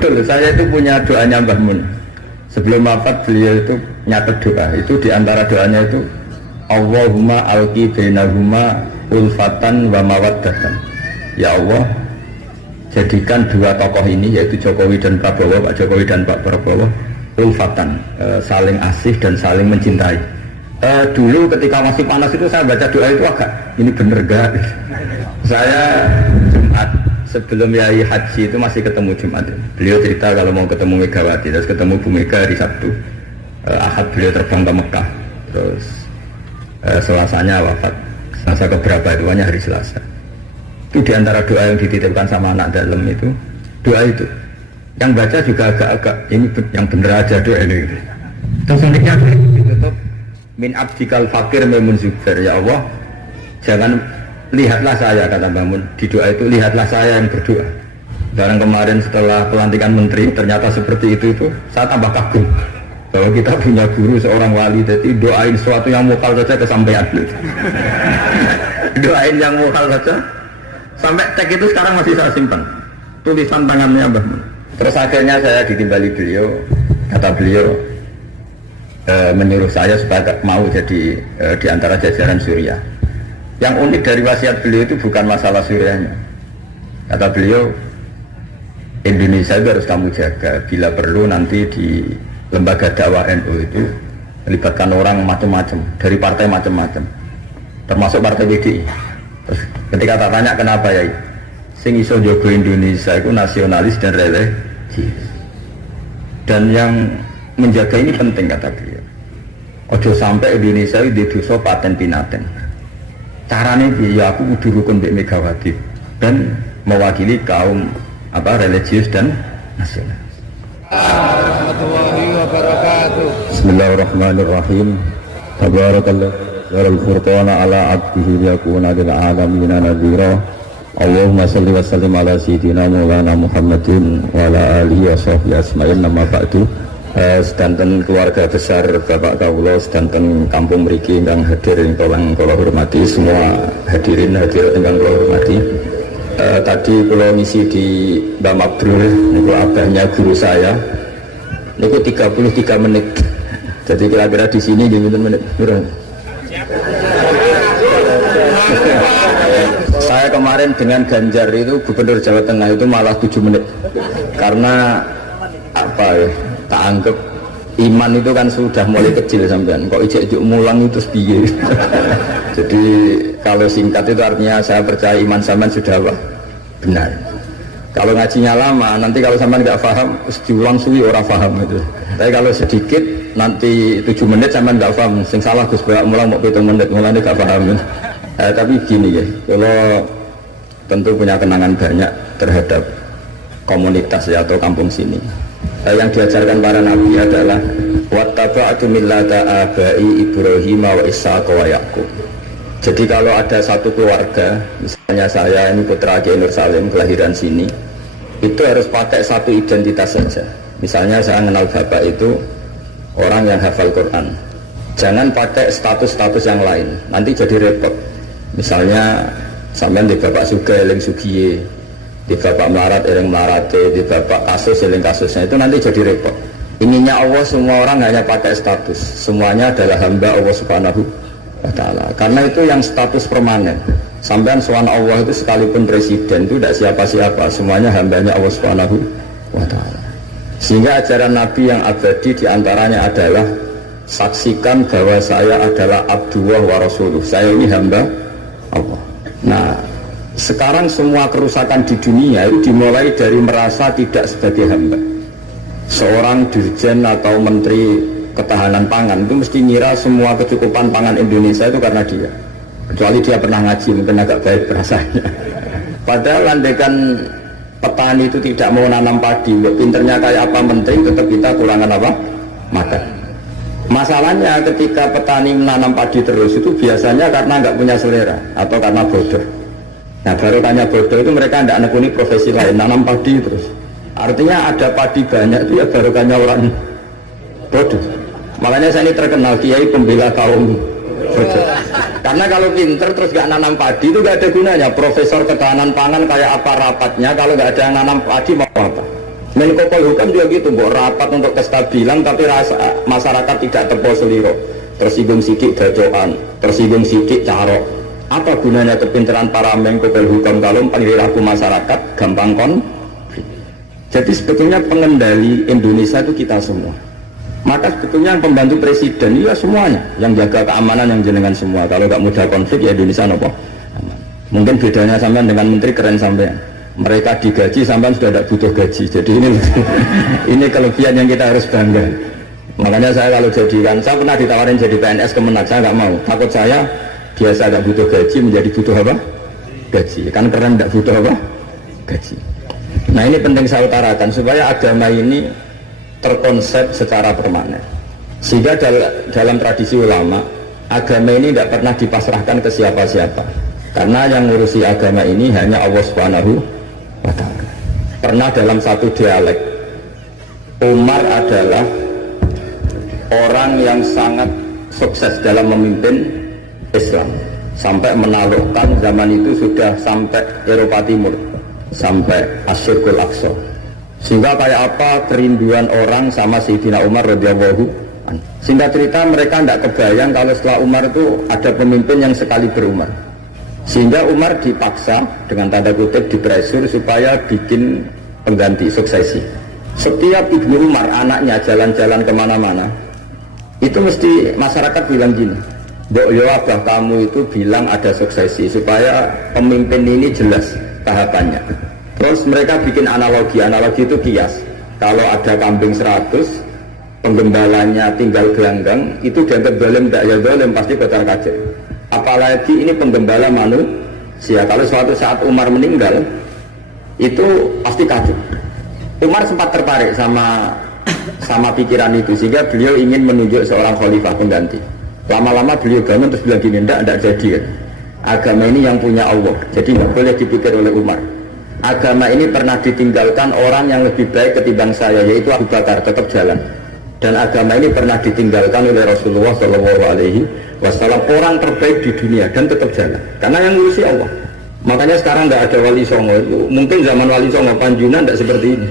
Betul, saya itu punya doanya Mbah Mun. Sebelum wafat beliau itu nyatet doa. Itu diantara doanya itu Allahumma alqi bainahuma ulfatan wa mawaddatan. Ya Allah, jadikan dua tokoh ini yaitu Jokowi dan Prabowo, Pak Jokowi dan Pak Prabowo ulfatan, saling asih dan saling mencintai. Dulu ketika masih panas itu saya baca doa itu agak ini bener gak? Saya Jumat sebelum Yai Haji itu masih ketemu Jumat. Beliau cerita kalau mau ketemu Megawati, terus ketemu Bu Mega hari Sabtu. Ahad beliau terbang ke Mekah, terus Selasanya wafat. Selasa keberapa itu hari Selasa. Itu diantara doa yang dititipkan sama anak dalam itu doa itu. Yang baca juga agak-agak ini yang bener aja doa ini. Terus uniknya ditutup min abdikal fakir memun zubair. Ya Allah, jangan lihatlah saya, kata Bangun di doa itu, lihatlah saya yang berdoa. Dan kemarin setelah pelantikan menteri ternyata seperti itu saya tambah kagum bahwa kita punya guru seorang wali. Jadi doain sesuatu yang mukal saja kesampaian. Doain yang mukal saja sampai teks itu sekarang masih saya simpan, tulisan tangannya Mbah Mun. Terus akhirnya saya ditimbali beliau, kata beliau menyuruh saya supaya mau jadi diantara jajaran Suriah. Yang unik dari wasiat beliau itu bukan masalah Suriahnya. Kata beliau, Indonesia itu harus kamu jaga. Bila perlu nanti di lembaga dakwah NU itu melibatkan orang macam-macam, dari partai macam-macam, termasuk partai PDI. Terus ketika tak tanya kenapa ya, sing iso jaga Indonesia itu nasionalis dan religius. Dan yang menjaga ini penting, kata beliau. Ojo sampai Indonesia itu di dosa paten pinaten. Caranya ya aku kudu rukun Mbak Megawati dan mewakili kaum religius dan nasional. Warahmatullahi wabarakatuh. Bismillahirrahmanirrahim. Tabarakallah wal furqana ala abdihi yakuna lil alamin nadhira. Allahumma shalli wa sallim ala sayyidina Maulana Muhammadin wa ala alihi wa sahbihi asma'in. Nama ba'du. Sedanten keluarga besar Bapak Kawula, sedanten kampung mriki ingkang hadir ingkang kula hormati, semua hadirin hadirat ingkang kula hormati. Tadi kula ngisi di Mbah Mabrur niku abahnya guru saya. Niku 33 menit. Jadi kira-kira di sini pinten menit? Saya kemarin dengan Ganjar itu Gubernur Jawa Tengah itu malah 7 menit. Karena apa ya? Tak anggap iman itu kan sudah mulai kecil sampean, kok ijek mulang itu sepiye. Jadi kalau singkat itu artinya saya percaya iman sampean sudah apa? Benar. Kalau ngajinya lama, nanti kalau sampean nggak paham, diulang suwi orang paham itu. Tapi kalau sedikit, nanti 7 menit sampean nggak paham. Sing salah Gus berak mulang mau 7 menit, mulanya nggak paham. Tapi gini ya, kalau tentu punya kenangan banyak terhadap komunitas ya atau kampung sini. Yang diajarkan para nabi adalah wattaba'tu millata abai Ibrahim wa Ishaq wa Yaqub. Jadi kalau ada satu keluarga, misalnya saya ini putra Kiai Nur Salim kelahiran sini, itu harus pakai satu identitas saja. Misalnya saya kenal bapak itu orang yang hafal Quran. Jangan pakai status-status yang lain, nanti jadi repot. Misalnya sampean di bapak Suga eling Sugiye, di bapak melarat eling melarate, di bapak kasus eling kasusnya, itu nanti jadi repot. Inginnya Allah semua orang hanya pakai status, semuanya adalah hamba Allah Subhanahu wa ta'ala. Karena itu yang status permanen. Sampean soal Allah itu sekalipun presiden itu tidak siapa-siapa, semuanya hambanya Allah Subhanahu wa ta'ala. Sehingga ajaran Nabi yang abadi diantaranya adalah saksikan bahwa saya adalah Abdullah wa Rasuluh, saya ini hamba Allah. Nah, sekarang semua kerusakan di dunia itu dimulai dari merasa tidak sebagai hamba. Seorang dirjen atau menteri ketahanan pangan itu mesti ngira semua kecukupan pangan Indonesia itu karena dia, kecuali dia pernah ngaji, mungkin agak baik rasanya. Padahal andaikan petani itu tidak mau nanam padi, pinternya kayak apa menteri, tetap kita kurangan apa? Makan. Masalahnya ketika petani menanam padi terus itu biasanya karena nggak punya selera atau karena bodoh. Nah, baru tanya bodoh itu mereka tidak nekuni profesi lain, nanam padi terus. Artinya ada padi banyak itu ya baru tanya orang bodoh. Makanya saya ini terkenal kiai pembela kaum bodoh. Karena kalau pinter terus gak nanam padi itu gak ada gunanya. Profesor ketahanan pangan kayak apa rapatnya, kalau gak ada yang nanam padi mau apa? Menko Polhukam juga gitu, buat rapat untuk kestabilan tapi rasa masyarakat tidak tepo seliro, tersinggung sidik dacoan, tersinggung sidik carok. Apa gunanya kepintaran para Menko Polhukam kalau perilaku masyarakat gampang konflik? Jadi sebetulnya pengendali Indonesia itu kita semua. Maka sebetulnya yang pembantu presiden ya semuanya, yang jaga keamanan yang jenengan semua. Kalau nggak mudah konflik ya Indonesia nopo. Mungkin bedanya sampean dengan menteri keren sampean. Mereka digaji sampai sudah tidak butuh gaji. Jadi ini kelebihan yang kita harus bangga. Makanya saya kalau jadikan, saya pernah ditawarin jadi PNS Kemenak, saya nggak mau. Takut saya biasa tidak butuh gaji menjadi butuh apa? Gaji. Kan keren tidak butuh apa? Gaji. Nah ini penting saya utarakan supaya agama ini terkonsep secara permanen. Sehingga dalam tradisi ulama, agama ini tidak pernah dipasrahkan ke siapa-siapa. Karena yang ngurusi agama ini hanya Allah Subhanahu wa ta'ala. Pernah dalam satu dialek, Umar adalah orang yang sangat sukses dalam memimpin Islam, sampai menaklukkan zaman itu sudah sampai Eropa Timur, sampai Asyirkul Aqsa. Sehingga kayak apa kerinduan orang sama Sayyidina Umar radhiyallahu anhu. Singkat cerita mereka tidak kebayang kalau setelah Umar itu ada pemimpin yang sekali berumar. Sehingga Umar dipaksa dengan tanda kutip dipresur supaya bikin pengganti suksesi. Setiap Ibnu Umar anaknya jalan-jalan kemana-mana itu mesti masyarakat bilang gini, Mbok yo abah kamu itu bilang ada suksesi supaya pemimpin ini jelas tahapannya. Terus mereka bikin analogi itu kias. Kalau ada kambing 100, penggembalanya tinggal gelanggang, itu dianggap zalim, tidak ya zalim, pasti kocar kacir. Apalagi ini penggembala manusia. Kalau suatu saat Umar meninggal, itu pasti kacau. Umar sempat tertarik sama pikiran itu, sehingga beliau ingin menunjuk seorang khalifah pengganti. Lama-lama beliau bangun terus bilang gini, tidak jadi kan. Agama ini yang punya Allah, jadi nggak boleh dipikir oleh Umar. Agama ini pernah ditinggalkan orang yang lebih baik ketimbang saya, yaitu Abu Bakar, tetap jalan. Dan agama ini pernah ditinggalkan oleh Rasulullah SAW, orang terbaik di dunia, dan tetap jalan. Karena yang ngurusi Allah. Makanya sekarang tidak ada wali songo. Mungkin zaman wali songo Panjunan tidak seperti ini.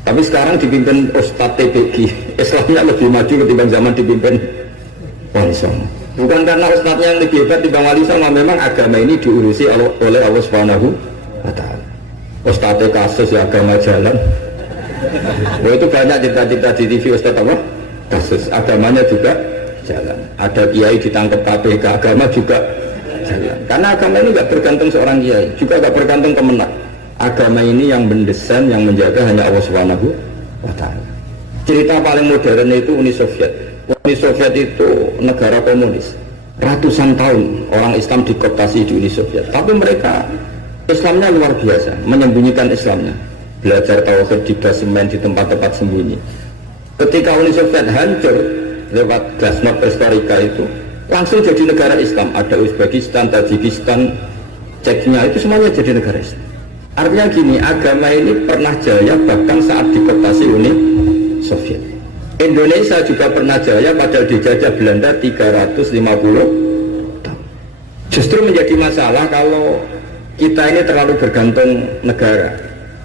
Tapi sekarang dipimpin Ustadz TPG, Islamnya lebih maju ketimbang zaman dipimpin wali songo. Bukan karena ustadznya yang lebih hebat dibanding wali songo, memang agama ini diurusi oleh Allah Subhanahu wa ta'ala. Ustadz kasus ya agama jalan. Oh, itu banyak cerita-cerita di TV Ustadz apa? Kasus agamanya juga jalan. Ada kiai ditangkap KPK, agama juga jalan. Karena agama ini nggak bergantung seorang kiai, juga nggak bergantung kemenang. Agama ini yang mendesain, yang menjaga hanya Allah Subhanahu wa ta'ala. Cerita paling modern itu Uni Soviet. Uni Soviet itu negara komunis. Ratusan tahun orang Islam dikooptasi di Uni Soviet. Tapi mereka Islamnya luar biasa, menyembunyikan Islamnya. Belajar tauhid di basemen, di tempat-tempat sembunyi. Ketika Uni Soviet hancur lewat Glasnost Perestroika itu, langsung jadi negara Islam. Ada Uzbekistan, Tajikistan, Chechnya, itu semuanya jadi negara Islam. Artinya gini, agama ini pernah jaya bahkan saat dikooptasi Uni Soviet. Indonesia juga pernah jaya padahal dijajah Belanda 350 tahun. Justru menjadi masalah kalau kita ini terlalu bergantung negara.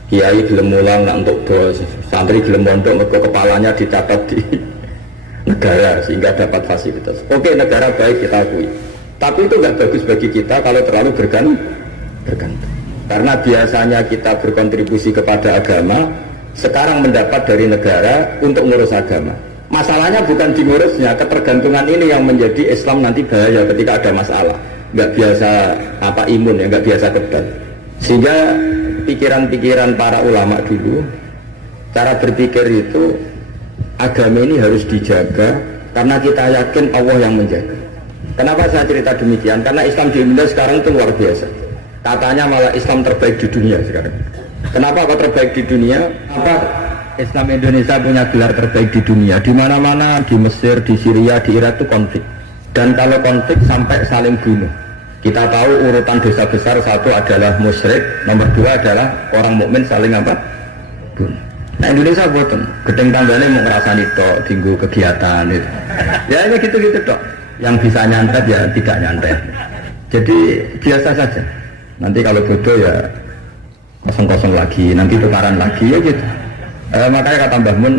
Kiai gelem mulang nak untuk bos, santri gelem mondok mergo kepalanya dicatat di negara sehingga dapat fasilitas. Oke, negara baik kita akui. Tapi itu nggak bagus bagi kita kalau terlalu bergantung. Karena biasanya kita berkontribusi kepada agama, sekarang mendapat dari negara untuk ngurus agama. Masalahnya bukan di ngurusnya, ketergantungan ini yang menjadi Islam nanti bahaya ketika ada masalah. Nggak biasa imun ya, nggak biasa kebal. Sehingga pikiran-pikiran para ulama dulu, cara berpikir itu agama ini harus dijaga karena kita yakin Allah yang menjaga. Kenapa saya cerita demikian? Karena Islam di Indonesia sekarang itu luar biasa. Katanya malah Islam terbaik di dunia sekarang. Kenapa kok terbaik di dunia? Apa Islam Indonesia punya gelar terbaik di dunia? Di mana-mana, di Mesir, di Syria, di Irak itu konflik. Dan kalau konflik sampai saling bunuh. Kita tahu urutan dosa besar, satu adalah musyrik, nomor dua adalah orang mukmin saling apa? Bunuh. Nah Indonesia buatan, gedeng tangganya mau ngerasani tok, tinggu kegiatan itu. Ya ini gitu-gitu tok. Yang bisa nyantet ya tidak nyantet. Jadi biasa saja. Nanti kalau bodoh ya kosong-kosong lagi, nanti tukaran lagi ya gitu. Makanya kata Mbah Mun,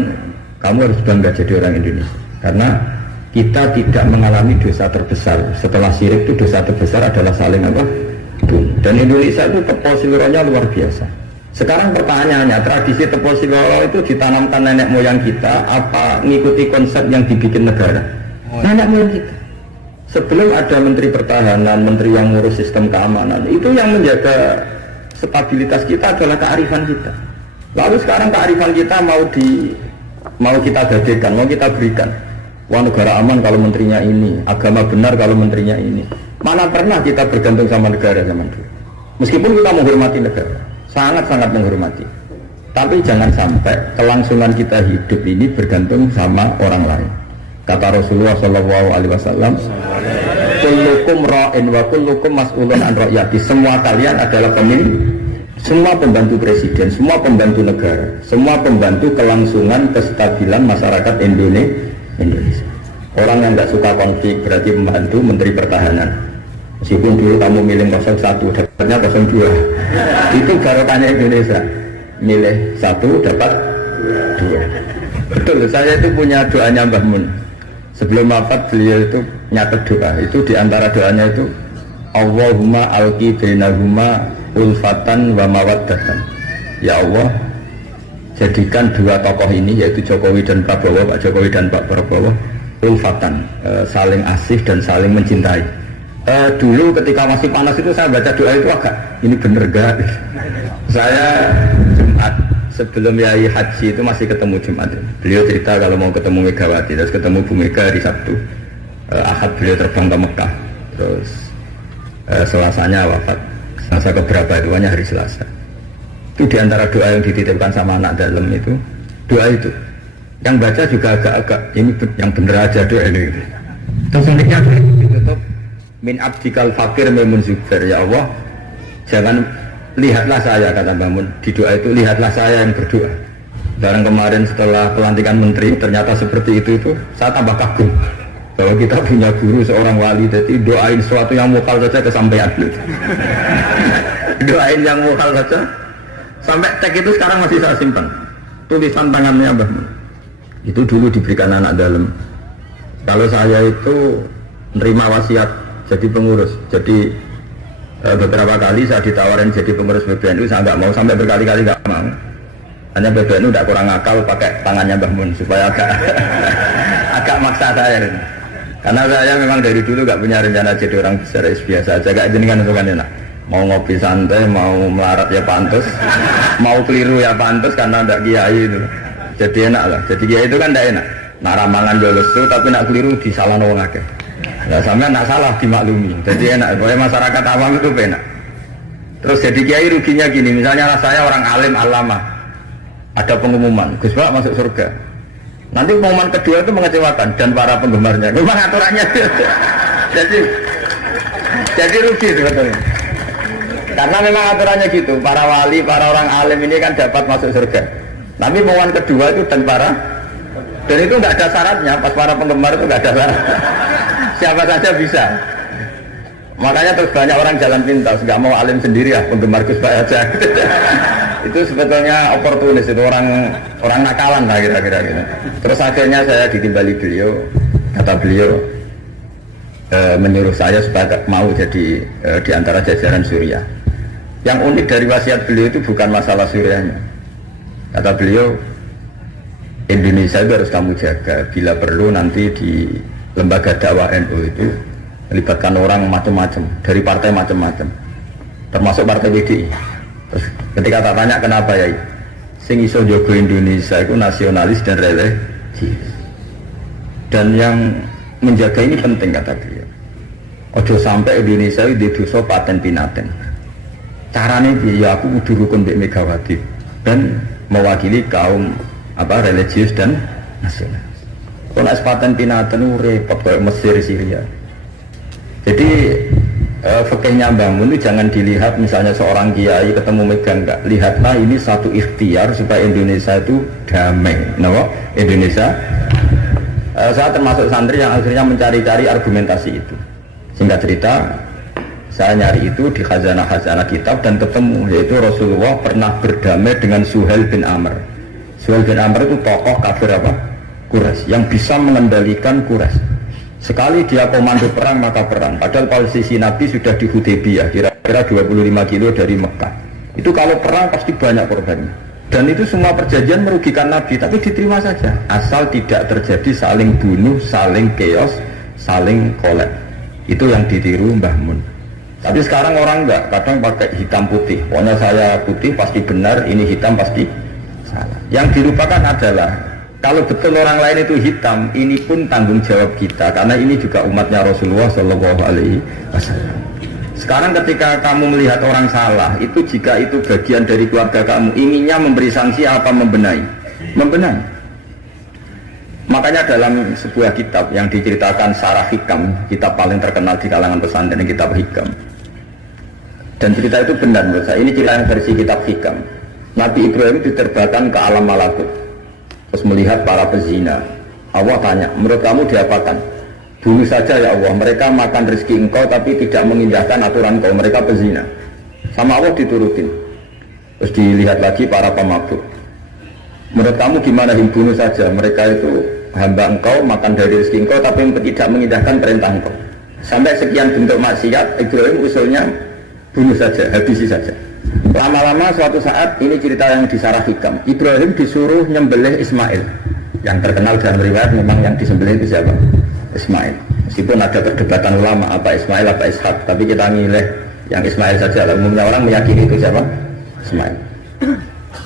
kamu harus bangga jadi orang Indonesia karena kita tidak mengalami dosa terbesar. Setelah syirik itu dosa terbesar adalah saling apa? Dan Indonesia itu tepol siluronya luar biasa. Sekarang pertanyaannya, tradisi tepol siluro itu ditanamkan nenek moyang kita apa mengikuti konsep yang dibikin negara? Nenek moyang kita. Sebelum ada menteri pertahanan, menteri yang ngurus sistem keamanan, itu yang menjaga stabilitas kita adalah kearifan kita. Lalu sekarang kearifan kita mau kita gadekan, mau kita berikan. Wah, negara aman kalau menterinya ini, agama benar kalau menterinya ini. Mana pernah kita bergantung sama negara zaman dulu. Meskipun kita menghormati negara, sangat-sangat menghormati. Tapi jangan sampai kelangsungan kita hidup ini bergantung sama orang lain. Kata Rasulullah SAW, kullukum ra'in wa kullukum mas'ulun an ra'yati. Semua kalian adalah pemimpin, semua pembantu presiden, semua pembantu negara, semua pembantu kelangsungan kestabilan masyarakat Indonesia. Orang yang nggak suka konflik berarti membantu menteri pertahanan. Meskipun dulu kamu milih 01 dapatnya 02. Itu barokahnya Indonesia. Milih 1 dapat 2. Betul, saya itu punya doanya Mbah Mun. Sebelum wafat beliau itu nyatet doa. Itu diantara doanya itu Allahumma alqi bainahuma ulfatan wa mawaddatan. Ya Allah, jadikan dua tokoh ini yaitu Jokowi dan Prabowo, Pak Jokowi dan Pak Prabowo ulfatan, saling asih dan saling mencintai. Dulu ketika masih panas itu saya baca doa itu agak ini bener gak? Saya Jumat sebelum Yai Haji itu masih ketemu Jumat. Beliau cerita kalau mau ketemu Megawati, terus ketemu Bu Mega hari Sabtu. Ahad beliau terbang ke Mekah, terus Selasanya wafat. Selasa keberapa itu hanya hari Selasa. Itu diantara doa yang dititipkan sama anak dalam itu, doa itu. Yang baca juga agak-agak ini yang bener aja doa ini. Terus uniknya ditutup min abdikal fakir memun zubair. Ya Allah, jangan lihatlah saya, kata Bangun di doa itu, lihatlah saya yang berdoa. Dan kemarin setelah pelantikan menteri ternyata seperti itu saya tambah kagum bahwa kita punya guru seorang wali. Jadi doain sesuatu yang mukal saja kesampaian. Doain yang mukal saja sampai cek itu sekarang masih saya simpan tulisan tangannya Mbah Mun. Itu dulu diberikan anak dalam. Kalau saya itu menerima wasiat jadi pengurus, jadi beberapa kali saya ditawarin jadi pengurus PBNU, saya nggak mau, sampai berkali-kali nggak mau. Hanya PBNU tidak kurang akal pakai tangannya Mbah Mun supaya agak maksa saya. Karena saya memang dari dulu nggak punya rencana jadi orang besar, biasa aja, gak jenengan itu kan enak. Mau ngopi santai, mau melarat ya pantas, mau keliru ya pantas karena tidak kiai itu. Jadi enak lah. Jadi kiai itu kan tidak enak. Nak ramangan yo lesu tapi nak keliru disalahno wong akeh. Lah sampean nak salah dimaklumi. Jadi enak. Pokoknya masyarakat awam itu enak. Terus jadi kiai ruginya gini, misalnya saya orang alim alama, ada pengumuman Gus Pak masuk surga. Nanti pengumuman kedua itu mengecewakan dan para penggemarnya. Memang aturannya. jadi rugi sebetulnya. Karena memang aturannya gitu. Para wali, para orang alim ini kan dapat masuk surga. Tapi pengumuman kedua itu dan itu nggak ada syaratnya. Pas para penggemar itu nggak ada syarat. Siapa saja bisa. Makanya terus banyak orang jalan pintas, nggak mau alim sendiri ya, penggemar Gus Pak aja. Itu sebetulnya oportunis, itu orang nakalan lah kira-kira gitu. Terus akhirnya saya ditimbali beliau, kata beliau menyuruh saya supaya mau jadi di antara jajaran Suriah. Yang unik dari wasiat beliau itu bukan masalah Suriahnya. Kata beliau, Indonesia itu harus kamu jaga. Bila perlu nanti di lembaga dakwah NU itu melibatkan orang macam-macam dari partai macam-macam, termasuk partai PDI. Terus ketika tak tanya kenapa ya, sing iso jogo Indonesia itu nasionalis dan religius. Dan yang menjaga ini penting, kata beliau. Ojo sampai Indonesia itu di dosa paten pinaten. Caranya dia aku kudu rukun Mbak Megawati dan mewakili kaum religius dan nasionalis. Kalau paten pinaten itu repot kayak Mesir, Syria. Jadi fikihnya Mbah Mun itu jangan dilihat misalnya seorang kiai ketemu megang, enggak. Lihatlah ini satu ikhtiar supaya Indonesia itu damai. Indonesia. Saya termasuk santri yang akhirnya mencari-cari argumentasi itu. Singkat cerita, saya nyari itu di khazanah kitab dan ketemu, yaitu Rasulullah pernah berdamai dengan Suhail bin Amr. Suhail bin Amr itu tokoh kafir apa? Quraisy yang bisa mengendalikan Quraisy. Sekali dia komando perang maka perang. Padahal posisi Nabi sudah di Hudaybiyah, kira-kira 25 kilo dari Mekah. Itu kalau perang pasti banyak korbannya. Dan itu semua perjanjian merugikan Nabi, tapi diterima saja. Asal tidak terjadi saling bunuh, saling chaos, saling kolek. Itu yang ditiru Mbah Mun. Tapi sekarang orang enggak, kadang pakai hitam putih. Pokoknya saya putih pasti benar, ini hitam pasti salah. Yang dilupakan adalah kalau betul orang lain itu hitam, ini pun tanggung jawab kita, karena ini juga umatnya Rasulullah Shallallahu Alaihi Wasallam. Sekarang ketika kamu melihat orang salah, itu jika itu bagian dari keluarga kamu, inginnya memberi sanksi apa membenahi? Membenahi. Makanya dalam sebuah kitab yang diceritakan Sarah Hikam, kitab paling terkenal di kalangan pesantren, kitab Hikam. Dan cerita itu benar menurut saya. Ini cerita yang versi kitab Hikam. Nabi Ibrahim diterbangkan ke alam malakut, terus melihat para pezina. Allah tanya, menurut kamu diapakan? Bunuh saja ya Allah, mereka makan rezeki engkau tapi tidak mengindahkan aturan engkau, mereka pezina. Sama Allah diturutin. Terus dilihat lagi para pemabuk. Menurut kamu gimana, bunuh saja, mereka itu hamba engkau, makan dari rezeki engkau tapi tidak mengindahkan perintah engkau. Sampai sekian bentuk maksiat, Ibrahim usulnya bunuh saja, habisi saja. Lama-lama suatu saat, ini cerita yang di Sarah Hikam, Ibrahim disuruh nyembelih Ismail. Yang terkenal dalam riwayat memang yang disembelih itu siapa? Ismail. Meskipun ada perdebatan ulama apa Ismail apa Ishak, tapi kita milih yang Ismail saja. Umumnya orang meyakini itu siapa? Ismail.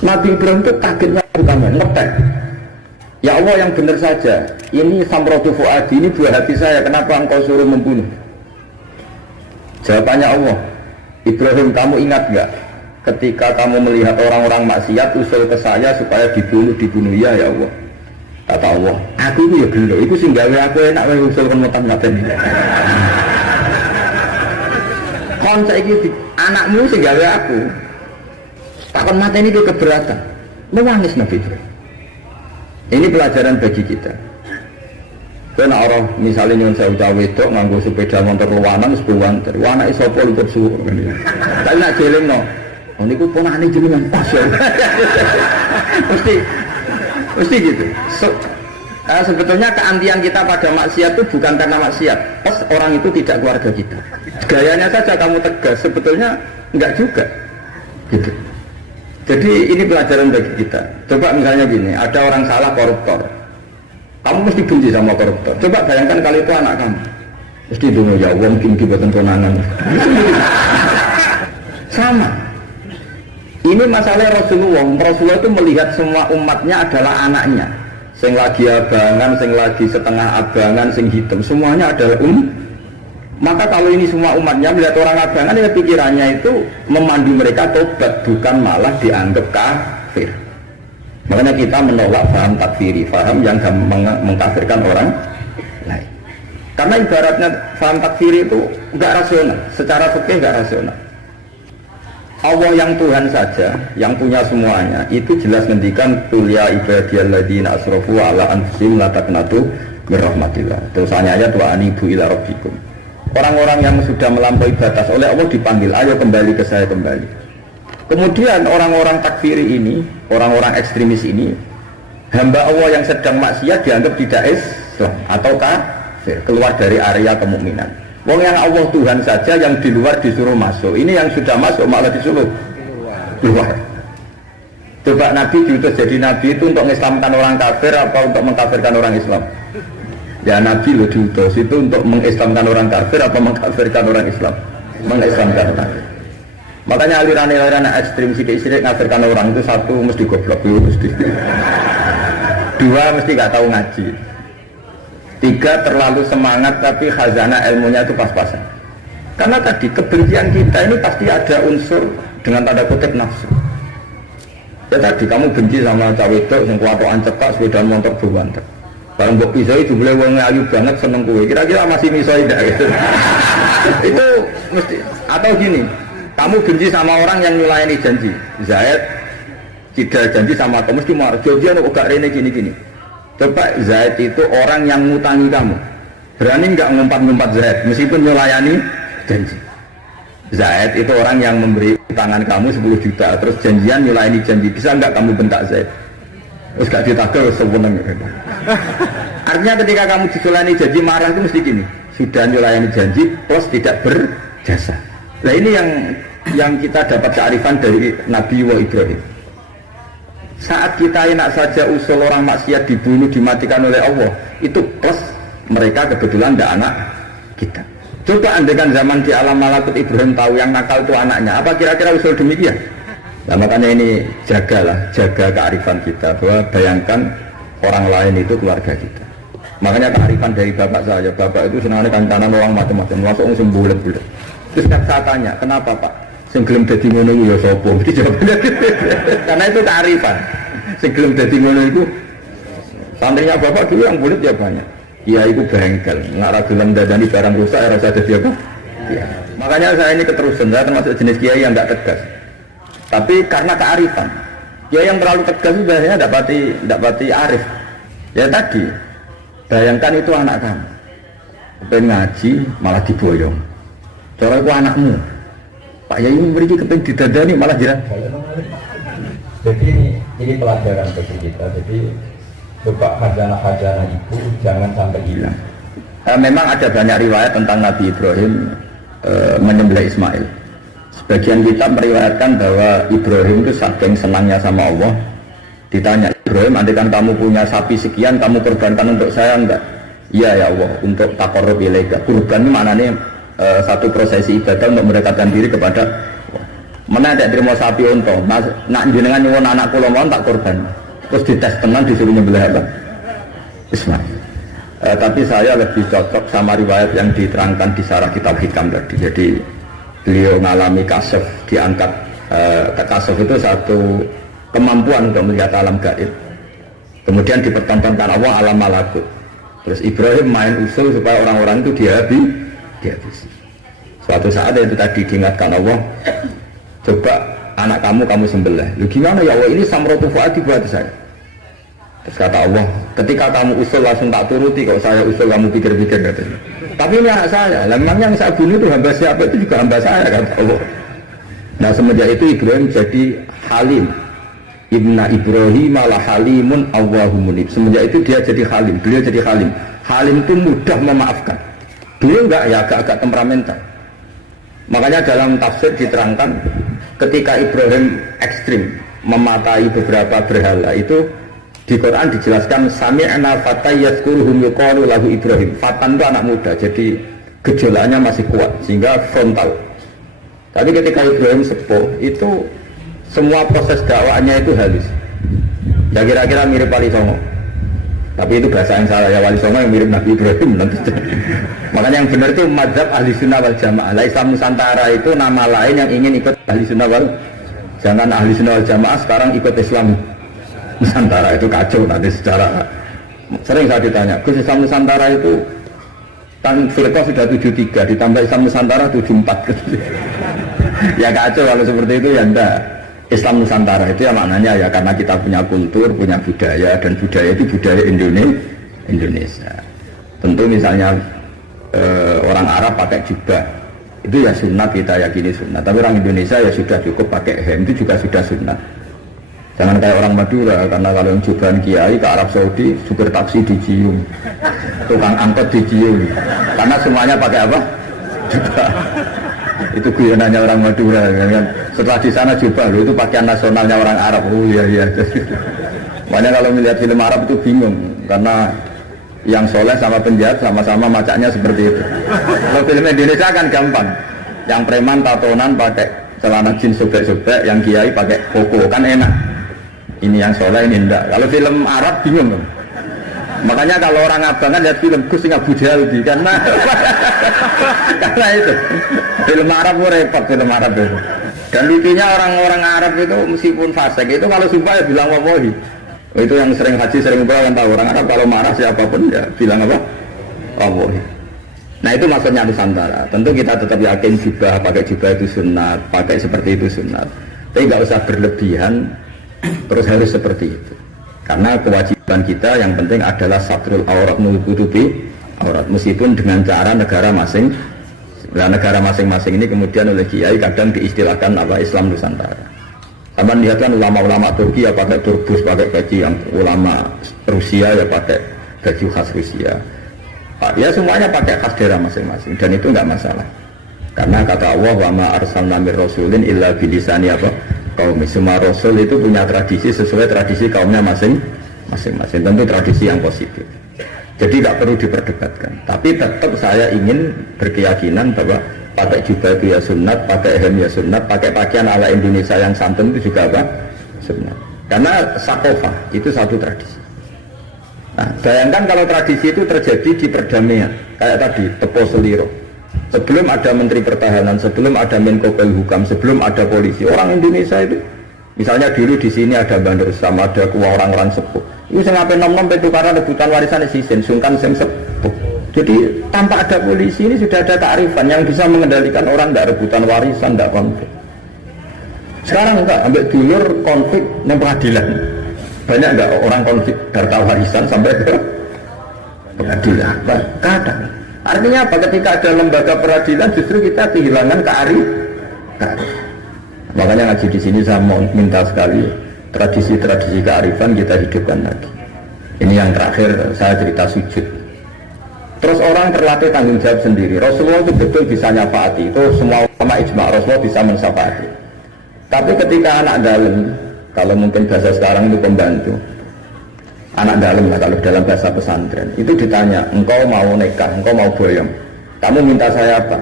Nabi Ibrahim itu kagetnya bukannya ngetek. Ya Allah, yang benar saja, ini samratu fuadi, ini buah hati saya, kenapa engkau suruh membunuh? Jawabannya Allah, Ibrahim, kamu ingat gak ketika kamu melihat orang-orang maksiat usul ke saya supaya dibunuh ya Allah. Kata Allah, aku itu ya gelo, itu sing gawe aku enak wae usul kemutan ngaten iki. Kon saiki anakmu sing gawe aku. Takon mateni itu keberatan. Menangis Nabi Ibrahim. Ini pelajaran bagi kita. Karena orang misalnya nyuwun sewu wedok nganggo sepeda motor luwanan 10 wanter. Anake sapa luput suwuk ngene. Tapi nek jelengno, oh niku ponakane jenengan pas ya. Mesti gitu. Sebetulnya keantian kita pada maksiat itu bukan karena maksiat. Orang itu tidak keluarga kita. Gayanya saja kamu tegas, sebetulnya enggak juga. Gitu. Jadi ini pelajaran bagi kita. Coba misalnya gini, ada orang salah koruptor. Kamu mesti benci sama koruptor. Coba bayangkan kalau itu anak kamu. Mesti dulu ya Allah mungkin dibuatan konangan. Sama. Ini masalah Rasulullah. Rasulullah itu melihat semua umatnya adalah anaknya. Sing lagi abangan, sing lagi setengah abangan, sing hitam, semuanya adalah Maka kalau ini semua umatnya melihat orang abangan, ya pikirannya itu memandu mereka tobat, bukan malah dianggap kafir. Makanya kita menolak paham takfiri, paham yang mengkafirkan orang lain. Karena ibaratnya paham takfiri itu enggak rasional, secara fikih enggak rasional. Allah yang Tuhan saja, yang punya semuanya, itu jelas ngendikan qul ya ibadiyalladzina asrafu ala anfusihim la taqnatu mir rahmatillah. Terusannya ayat wa anibu ila rabbikum. Orang-orang yang sudah melampaui batas oleh Allah dipanggil, ayo kembali ke saya kembali. Kemudian orang-orang takfiri ini, orang-orang ekstremis ini, hamba Allah yang sedang maksiat dianggap tidak Islam atau kafir, keluar dari area kemukminan. Wong yang Allah Tuhan saja yang di luar disuruh masuk. Ini yang sudah masuk malah disuruh keluar. Coba Nabi diutus jadi Nabi itu untuk mengislamkan orang kafir apa untuk mengkafirkan orang Islam? Ya Nabi lo diutus itu untuk mengislamkan orang kafir apa mengkafirkan orang Islam? Mengislamkan orang kafir. Makanya aliran-aliran ekstrim sidik-sidik ngafirkan orang itu satu mesti goblok dulu mesti. Dua mesti gak tahu ngaji. Tiga terlalu semangat tapi khazanah ilmunya itu pas-pasan. Karena tadi kebencian kita ini pasti ada unsur dengan tanda kutip nafsu. Ya tadi kamu benci sama cawe itu yang kuatoan cekak sepeda motor berwantek. Barang mbok pisau itu boleh wong ayu banget seneng kowe. Kira-kira masih miso tidak gitu. Itu mesti atau gini. Kamu benci sama orang yang nyulayani janji. Zaid tidak janji sama kamu mesti marah. Janjian kok gak rene gini-gini. Coba Zaid itu orang yang ngutangi kamu. Berani enggak ngumpat-ngumpat Zaid meskipun nyulayani janji. Zaid itu orang yang memberi tangan kamu 10 juta terus janjian nyulayani janji. Bisa enggak kamu bentak Zaid? Terus gak ditagih sewenang. Artinya ketika kamu disulani janji marah itu mesti gini, sudah nyulayani janji plus tidak berjasa. Nah ini yang kita dapat kearifan dari Nabi Ibrahim. Saat kita enak saja usul orang maksiat dibunuh, dimatikan oleh Allah, itu plus mereka kebetulan tidak anak kita. Coba andaikan zaman di alam malakut Ibrahim tahu yang nakal itu anaknya, apa kira-kira usul demikian? Nah makanya ini jaga kearifan kita, bahwa bayangkan orang lain itu keluarga kita. Makanya kearifan dari bapak saya, bapak itu senangnya kancanan orang macam-macam, masuk musim bulat-bulat. Terus saya tanya, kenapa Pak? Sing gelem dadi ngono iku ya sapa? Karena itu kearifan. Sing gelem dadi ngono iku santrinya bapak dulu yang bulat ya banyak. Iya itu bengkel, nggak ra gelem dadani barang rusak ya rasa dadi apa? Ya. Makanya saya ini keterusan, saya termasuk jenis kiai yang enggak tegas. Tapi karena kearifan. Kiai yang terlalu tegas itu biasanya enggak pati arif. Ya tadi, bayangkan itu anak kamu. Pengen ngaji malah diboyong. Cara itu anakmu. Pak Yai memberi kepengen didadani malah jiran. Jadi ini pelajaran bagi kita. Jadi coba khazanah itu jangan sampai hilang. Memang ada banyak riwayat tentang Nabi Ibrahim menyembelih Ismail. Sebagian kita meriwayatkan bahwa Ibrahim itu saking senangnya sama Allah. Ditanya, Ibrahim, andaikan kamu punya sapi sekian, kamu korbankan untuk saya enggak? Iya ya Allah, untuk taqarrub ilaika. Kurban ini maknanya satu prosesi ibadah untuk mendekatkan diri kepada mana tidak terima sapi untung nak jenengan nyuwun anak kula mohon tak korban terus dites tenan disuruh nyembelih apa Ismail. Tapi saya lebih cocok sama riwayat yang diterangkan di Syarah Kitab Hikam tadi. Jadi beliau mengalami kasaf, diangkat kasaf itu satu kemampuan untuk melihat alam gaib, kemudian dipertontonkan Allah alam malakut. Terus Ibrahim main usul supaya orang-orang itu dihabisi. Suatu saat itu tadi diingatkan Allah, coba anak kamu sembelih. Lu gimana ya Allah, ini samratu fuadi buat saya. Terus kata Allah, ketika kamu usul langsung tak turuti, kalau saya usul kamu pikir-pikir katanya. Tapi ini anak saya, memang yang saya bunuh itu hamba siapa, itu juga hamba saya kata Allah. Nah semenjak itu Ibrahim jadi halim. Ibna Ibrahim ala halimun Allahumunib. Semenjak itu dia jadi halim, beliau jadi halim. Halim itu mudah memaafkan. Beliau enggak ya agak-agak temperamental. Makanya dalam tafsir diterangkan ketika Ibrahim ekstrim mematai beberapa berhala itu di Quran dijelaskan sami'na fatay yazkuruhum yuqalu lahu Ibrahim. Fatan itu anak muda, jadi gejolaknya masih kuat sehingga frontal. Tapi ketika Ibrahim sepuh itu semua proses dakwaannya itu halus. Ya kira-kira mirip Wali Songo. Tapi itu bahasa yang salah ya, Wali Songo yang mirip Nabi Ibrahim nanti. Makanya yang benar itu mazhab ahli sunnah wal jamaah. Islam Nusantara itu nama lain yang ingin ikut ahli sunnah wal. Jangan ahli sunnah wal jamaah sekarang ikut Islam Nusantara, itu kacau nanti secara. Sering saya ditanya, Gus Islam Nusantara itu kan firqah sudah 73 ditambah Islam Nusantara 74. Ya kacau kalau seperti itu ya enggak. Islam Nusantara itu ya maknanya ya karena kita punya kultur, punya budaya, dan budaya itu budaya Indonesia. Tentu misalnya orang Arab pakai jubah itu ya sunat, kita yakini sunat. Tapi orang Indonesia ya sudah cukup pakai hem, itu juga sudah sunat. Jangan kayak orang Madura, karena kalau yang jubahan kiai ke Arab Saudi, supir taksi dicium, tukang angkot dicium, karena semuanya pakai apa? Jubah. Itu guyonannya orang Madura kan. Setelah di sana jubah loh, itu pakaian nasionalnya orang Arab. Oh iya. Makanya kalau melihat film Arab itu bingung, karena yang soleh sama penjahat sama-sama macaknya seperti itu. Kalau film Indonesia kan gampang, yang preman tatonan pakai celana jeans sobek-sobek, yang kiai pakai koko, kan enak. Ini yang soleh, ini enggak. Kalau film Arab bingung loh. Makanya kalau orang abang kan lihat film Gus sing Abu Jahal di karena itu film Arab repot, film Arab itu. Dan lucunya orang-orang Arab itu meskipun fasik itu kalau sumpah ya bilang wallahi. Itu yang sering haji sering umrah kan tahu, orang Arab kalau marah siapapun ya bilang apa? Wallahi. Nah itu maksudnya Nusantara. Tentu kita tetap yakin jubah, pakai jubah itu sunat, pakai seperti itu sunat. Tapi nggak usah berlebihan, terus harus seperti itu. Karena kewajiban kita yang penting adalah satrul aurat nutupi aurat, meskipun dengan cara negara masing. Nah, negara masing-masing ini kemudian oleh kiai kadang diistilahkan apa Islam Nusantara. Sama lihat kan ulama-ulama Turki ya pakai turbus, pakai baju, yang ulama Rusia ya pakai baju khas Rusia. Ya semuanya pakai khas daerah masing-masing dan itu enggak masalah. Karena kata Allah wa ma arsalna mir rasulin illa bilisani apa? Kaum semua rasul itu punya tradisi sesuai tradisi kaumnya masing-masing. Tentu tradisi yang positif. Jadi tidak perlu diperdebatkan. Tapi tetap saya ingin berkeyakinan bahwa pakai jubah itu ya sunat, pakai hem ya sunat, pakai pakaian ala Indonesia yang santun itu juga apa? Sunat. Karena sakofah itu satu tradisi. Nah, bayangkan kalau tradisi itu terjadi di perdamaian, kayak tadi Tepo Seliro. Sebelum ada Menteri Pertahanan, sebelum ada Menko Polhukam, sebelum ada polisi, orang Indonesia itu, misalnya dulu di sini ada Bandar sama ada orang-orang sepuh. Itu sengaja nom-nom itu karena rebutan warisan sisin, sungkan sing sepuh. Jadi tanpa ada polisi ini sudah ada kearifan yang bisa mengendalikan orang tidak rebutan warisan, tidak konflik. Sekarang enggak, ambil dulur konflik di pengadilan. Banyak enggak orang konflik harta warisan sampai ke pengadilan? Kadang. Artinya apa? Ketika ada lembaga peradilan justru kita kehilangan kearifan. Makanya ngaji di sini saya mau minta sekali tradisi-tradisi kearifan kita hidupkan lagi. Ini yang terakhir saya cerita sujud. Terus orang terlatih tanggung jawab sendiri. Rasulullah itu betul bisa nyafaati. Itu semua ulama ijma Rasulullah bisa mensyafaati. Tapi ketika anak dalam, kalau mungkin bahasa sekarang itu pembantu, anak dalam lah kalau dalam bahasa pesantren, itu ditanya, engkau mau nikah, engkau mau boyong, kamu minta saya apa?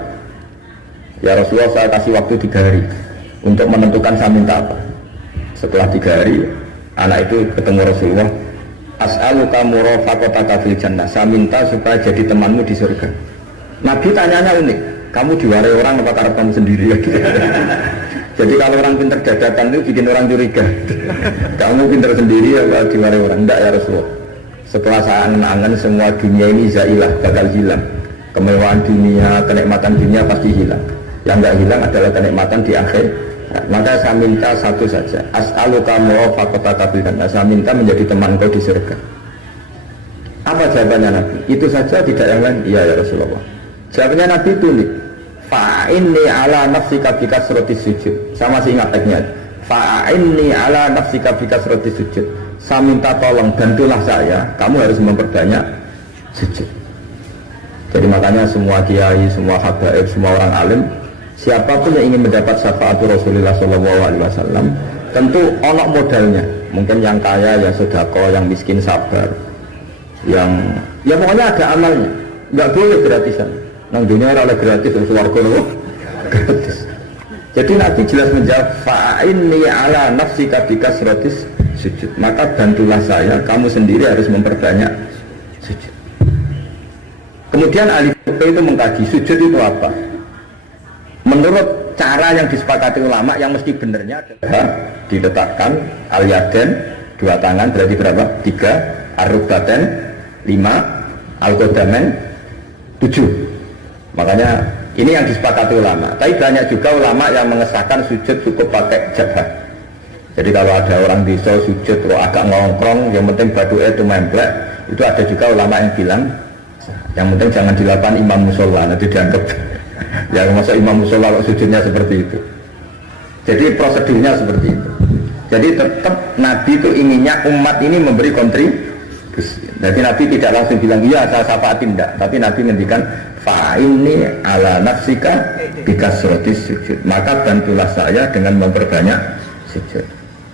Ya Rasulullah saya kasih waktu 3 hari untuk menentukan saya minta apa. Setelah 3 hari, anak itu ketemu Rasulullah, as'aluka murafaqataka fil jannah, saya minta supaya jadi temanmu di surga. Nabi tanyanya unik, kamu diwarai orang apa karena kamu sendiri? Jadi kalau orang pintar dadakan itu bikin orang curiga. Kamu pintar sendiri ya diwarai orang? Enggak ya Rasulullah. Setelah saya angen-angen semua dunia ini zailah, bakal hilang. Kemewahan dunia, kenikmatan dunia pasti hilang. Yang enggak hilang adalah kenikmatan di akhir. Nah, maka saya minta satu saja. As'aluka murafaqataka fil jannah. Saya minta menjadi teman kau di surga. Apa jawabannya Nabi? Itu saja, tidak yang lain? Iya ya Rasulullah. Jawabannya Nabi itu nih. Fa'inni ala nafsika bikasrati sujud. Saya masih ingat ayatnya. Fa'inni ala nafsika bikasrati sujud. Saya minta tolong, bantulah saya. Kamu harus memperbanyak sujud. Jadi makanya semua kiai, semua habaib, semua orang alim, siapapun yang ingin mendapat syafaat Rasulullah SAW, tentu onok modalnya. Mungkin yang kaya, yang sedekah, yang miskin sabar, yang ya pokoknya ada amalnya. Nggak boleh gratisan. Nang dunia oleh gratis, swarga loh gratis. Jadi Nabi jelas menjawab, fa'inni ala nafsika bikasratis sujud. Maka bantulah saya, kamu sendiri harus memperbanyak sujud. Kemudian ahli fikih itu mengkaji sujud itu apa? Menurut cara yang disepakati ulama yang mesti benernya adalah diletakkan al-yaden 2 tangan berarti berapa? 3, ar-rukbaten 5, al-qadamen 7. Makanya ini yang disepakati ulama. Tapi banyak juga ulama yang mengesahkan sujud cukup pakai jabah. Jadi kalau ada orang bisa sujud kalau agak ngongkrong, yang penting badu'e itu memplek, itu ada juga ulama yang bilang yang penting jangan dilakukan imam musola, nanti dianggap ya masa imam musola kalau sujudnya seperti itu. Jadi prosedurnya seperti itu. Jadi tetap Nabi itu inginnya umat ini memberi kontribusi. Jadi Nabi tidak langsung bilang iya saya syafaatin, tidak, tapi Nabi ngendikan fa'inni ala nafsika bikasratis sujud, maka bantulah saya dengan memperbanyak sujud.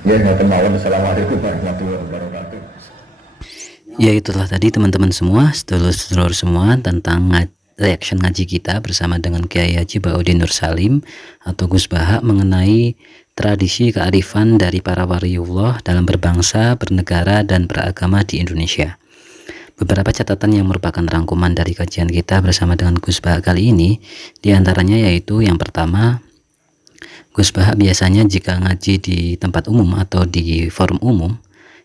Ya, Assalamualaikum warahmatullahi wabarakatuh. Ya itulah tadi teman-teman semua, sedulur-sedulur semua, tentang reaction ngaji kita bersama dengan Kiai Haji Baudin Nur Salim atau Gus Baha mengenai tradisi kearifan dari para waliullah dalam berbangsa, bernegara, dan beragama di Indonesia. Beberapa catatan yang merupakan rangkuman dari kajian kita bersama dengan Gus Baha kali ini, diantaranya yaitu yang pertama, Gus Baha biasanya jika ngaji di tempat umum atau di forum umum,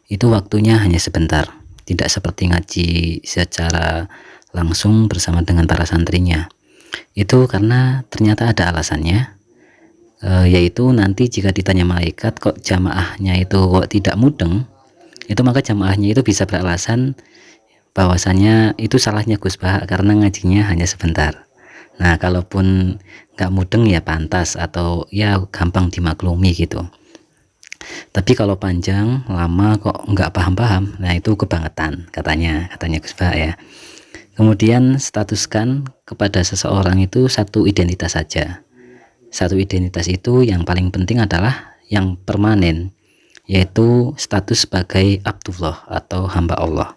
itu waktunya hanya sebentar, tidak seperti ngaji secara langsung bersama dengan para santrinya. Itu karena ternyata ada alasannya, yaitu nanti jika ditanya malaikat kok jamaahnya itu kok tidak mudeng, itu maka jamaahnya itu bisa beralasan bahwasanya itu salahnya Gus Baha karena ngajinya hanya sebentar. Nah, kalaupun nggak mudeng ya pantas atau ya gampang dimaklumi gitu. Tapi kalau panjang lama kok nggak paham-paham, nah itu kebangetan katanya Gus Bah ya. Kemudian statuskan kepada seseorang itu satu identitas saja. Satu identitas itu yang paling penting adalah yang permanen, yaitu status sebagai Abdullah atau hamba Allah.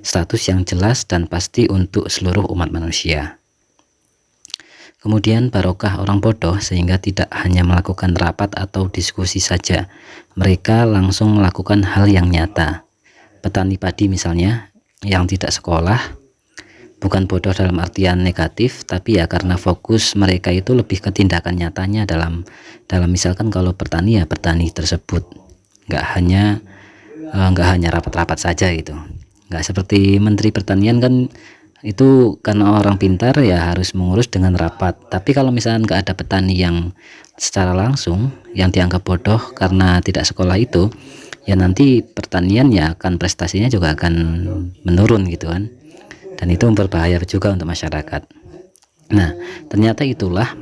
Status yang jelas dan pasti untuk seluruh umat manusia. Kemudian barokah orang bodoh sehingga tidak hanya melakukan rapat atau diskusi saja, mereka langsung melakukan hal yang nyata. Petani padi misalnya yang tidak sekolah, bukan bodoh dalam artian negatif, tapi ya karena fokus mereka itu lebih ke tindakan nyatanya dalam misalkan kalau bertani ya bertani tersebut, nggak hanya rapat-rapat saja gitu. Nggak seperti Menteri Pertanian kan, itu karena orang pintar ya harus mengurus dengan rapat. Tapi kalau misalnya nggak ada petani yang secara langsung yang dianggap bodoh karena tidak sekolah itu, ya nanti pertanian ya akan prestasinya juga akan menurun gitu kan, dan itu berbahaya juga untuk masyarakat. Nah ternyata itulah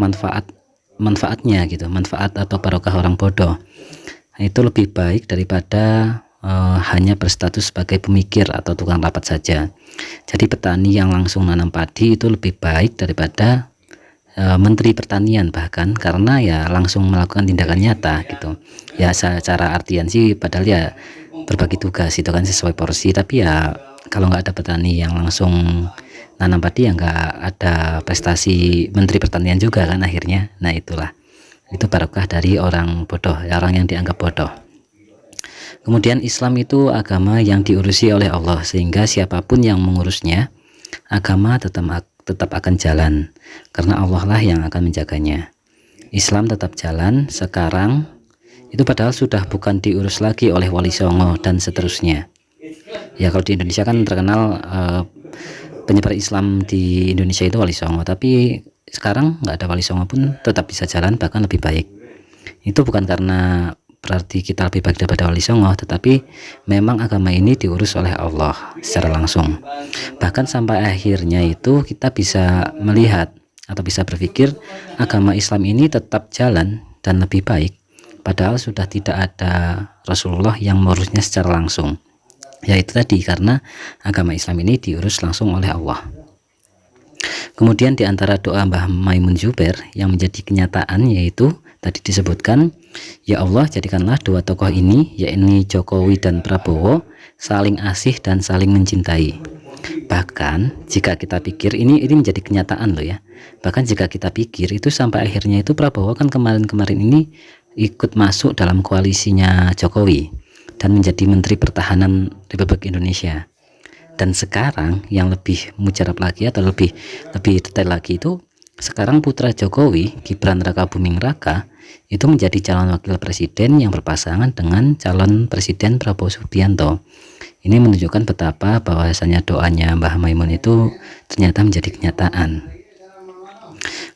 manfaatnya gitu, manfaat atau barokah orang bodoh itu lebih baik daripada hanya berstatus sebagai pemikir atau tukang rapat saja. Jadi petani yang langsung nanam padi itu lebih baik daripada Menteri Pertanian bahkan, karena ya langsung melakukan tindakan nyata gitu. Ya secara artian sih padahal ya berbagi tugas itu kan sesuai porsi, tapi ya kalau nggak ada petani yang langsung nanam padi ya nggak ada prestasi Menteri Pertanian juga kan akhirnya. Nah itulah, itu barokah dari orang bodoh, orang yang dianggap bodoh. Kemudian Islam itu agama yang diurusi oleh Allah, sehingga siapapun yang mengurusnya, agama tetap akan jalan, karena Allah lah yang akan menjaganya. Islam tetap jalan sekarang, itu padahal sudah bukan diurus lagi oleh Wali Songo dan seterusnya. Ya kalau di Indonesia kan terkenal penyebar Islam di Indonesia itu Wali Songo, tapi sekarang nggak ada Wali Songo pun tetap bisa jalan, bahkan lebih baik. Itu bukan karena berarti kita lebih baik daripada Wali Songo, tetapi memang agama ini diurus oleh Allah secara langsung. Bahkan sampai akhirnya itu kita bisa melihat atau bisa berpikir agama Islam ini tetap jalan dan lebih baik, padahal sudah tidak ada Rasulullah yang mengurusnya secara langsung. Yaitu tadi karena agama Islam ini diurus langsung oleh Allah. Kemudian di antara doa Mbah Maimun Zubair yang menjadi kenyataan yaitu tadi disebutkan, ya Allah jadikanlah dua tokoh ini, yakni Jokowi dan Prabowo, saling asih dan saling mencintai. Bahkan jika kita pikir ini menjadi kenyataan loh ya. Bahkan jika kita pikir itu sampai akhirnya itu Prabowo kan kemarin ini ikut masuk dalam koalisinya Jokowi dan menjadi Menteri Pertahanan Republik Indonesia. Dan sekarang yang lebih mujarab lagi atau lebih detail lagi itu, sekarang putra Jokowi, Gibran Rakabuming Raka, itu menjadi calon wakil presiden yang berpasangan dengan calon presiden Prabowo Subianto. Ini menunjukkan betapa bahwasanya doanya Mbah Maimun itu ternyata menjadi kenyataan.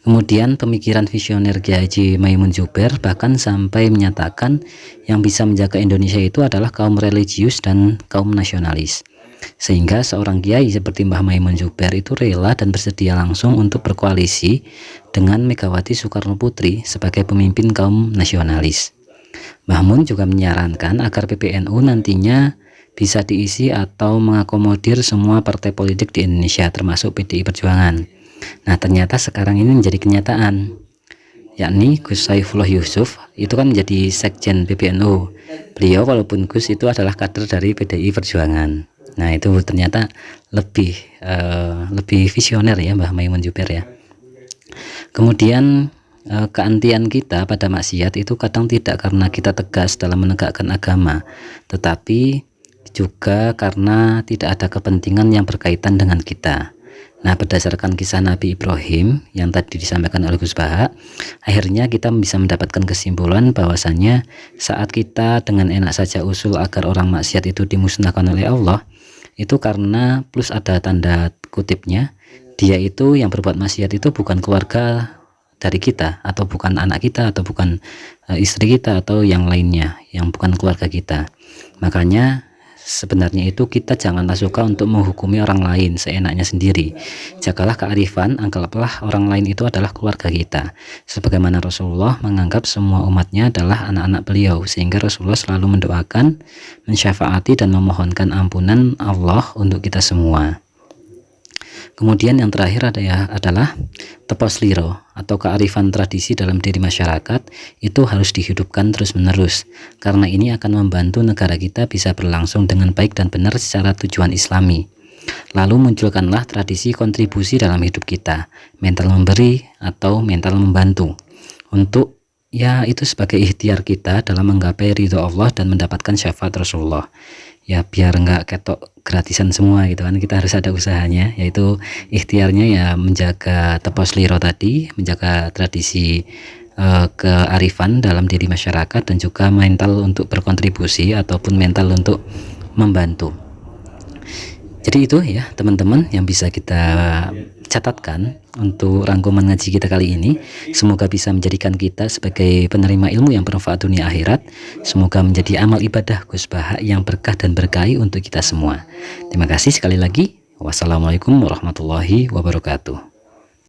Kemudian pemikiran visioner Kiai Haji Maimun Zubair bahkan sampai menyatakan yang bisa menjaga Indonesia itu adalah kaum religius dan kaum nasionalis. Sehingga seorang kiai seperti Mbah Maimun Zubair itu rela dan bersedia langsung untuk berkoalisi dengan Megawati Soekarno Putri sebagai pemimpin kaum nasionalis. Mbah Mun juga menyarankan agar PPNU nantinya bisa diisi atau mengakomodir semua partai politik di Indonesia termasuk PDI Perjuangan. Nah ternyata sekarang ini menjadi kenyataan, yakni Gus Saifullah Yusuf itu kan menjadi sekjen PPNU. Beliau walaupun Gus itu adalah kader dari PDI Perjuangan. Nah itu ternyata lebih visioner ya Mbah Maimun Zubair ya. Kemudian keantian kita pada maksiat itu kadang tidak karena kita tegas dalam menegakkan agama, tetapi juga karena tidak ada kepentingan yang berkaitan dengan kita. Nah berdasarkan kisah Nabi Ibrahim yang tadi disampaikan oleh Gus Bah, akhirnya kita bisa mendapatkan kesimpulan bahwasannya saat kita dengan enak saja usul agar orang maksiat itu dimusnahkan oleh Allah, itu karena plus ada tanda kutipnya, dia itu yang berbuat maksiat itu bukan keluarga dari kita, atau bukan anak kita, atau bukan istri kita, atau yang lainnya yang bukan keluarga kita. Makanya sebenarnya itu kita janganlah suka untuk menghukumi orang lain seenaknya sendiri. Jagalah kearifan, anggaplah orang lain itu adalah keluarga kita. Sebagaimana Rasulullah menganggap semua umatnya adalah anak-anak beliau, sehingga Rasulullah selalu mendoakan, mensyafaati dan memohonkan ampunan Allah untuk kita semua. Kemudian yang terakhir adalah tepos liro atau kearifan tradisi dalam diri masyarakat itu harus dihidupkan terus-menerus, karena ini akan membantu negara kita bisa berlangsung dengan baik dan benar secara tujuan Islami. Lalu munculkanlah tradisi kontribusi dalam hidup kita, mental memberi atau mental membantu, untuk ya itu sebagai ikhtiar kita dalam menggapai ridho Allah dan mendapatkan syafaat Rasulullah. Ya biar nggak ketok gratisan semua gitu kan, kita harus ada usahanya, yaitu ikhtiarnya ya menjaga tepos liro tadi, menjaga tradisi kearifan dalam diri masyarakat, dan juga mental untuk berkontribusi ataupun mental untuk membantu. Jadi itu ya teman-teman yang bisa kita catatkan untuk rangkuman ngaji kita kali ini. Semoga bisa menjadikan kita sebagai penerima ilmu yang bermanfaat dunia akhirat. Semoga menjadi amal ibadah Gus Baha yang berkah dan berkahi untuk kita semua. Terima kasih sekali lagi. Wassalamualaikum warahmatullahi wabarakatuh.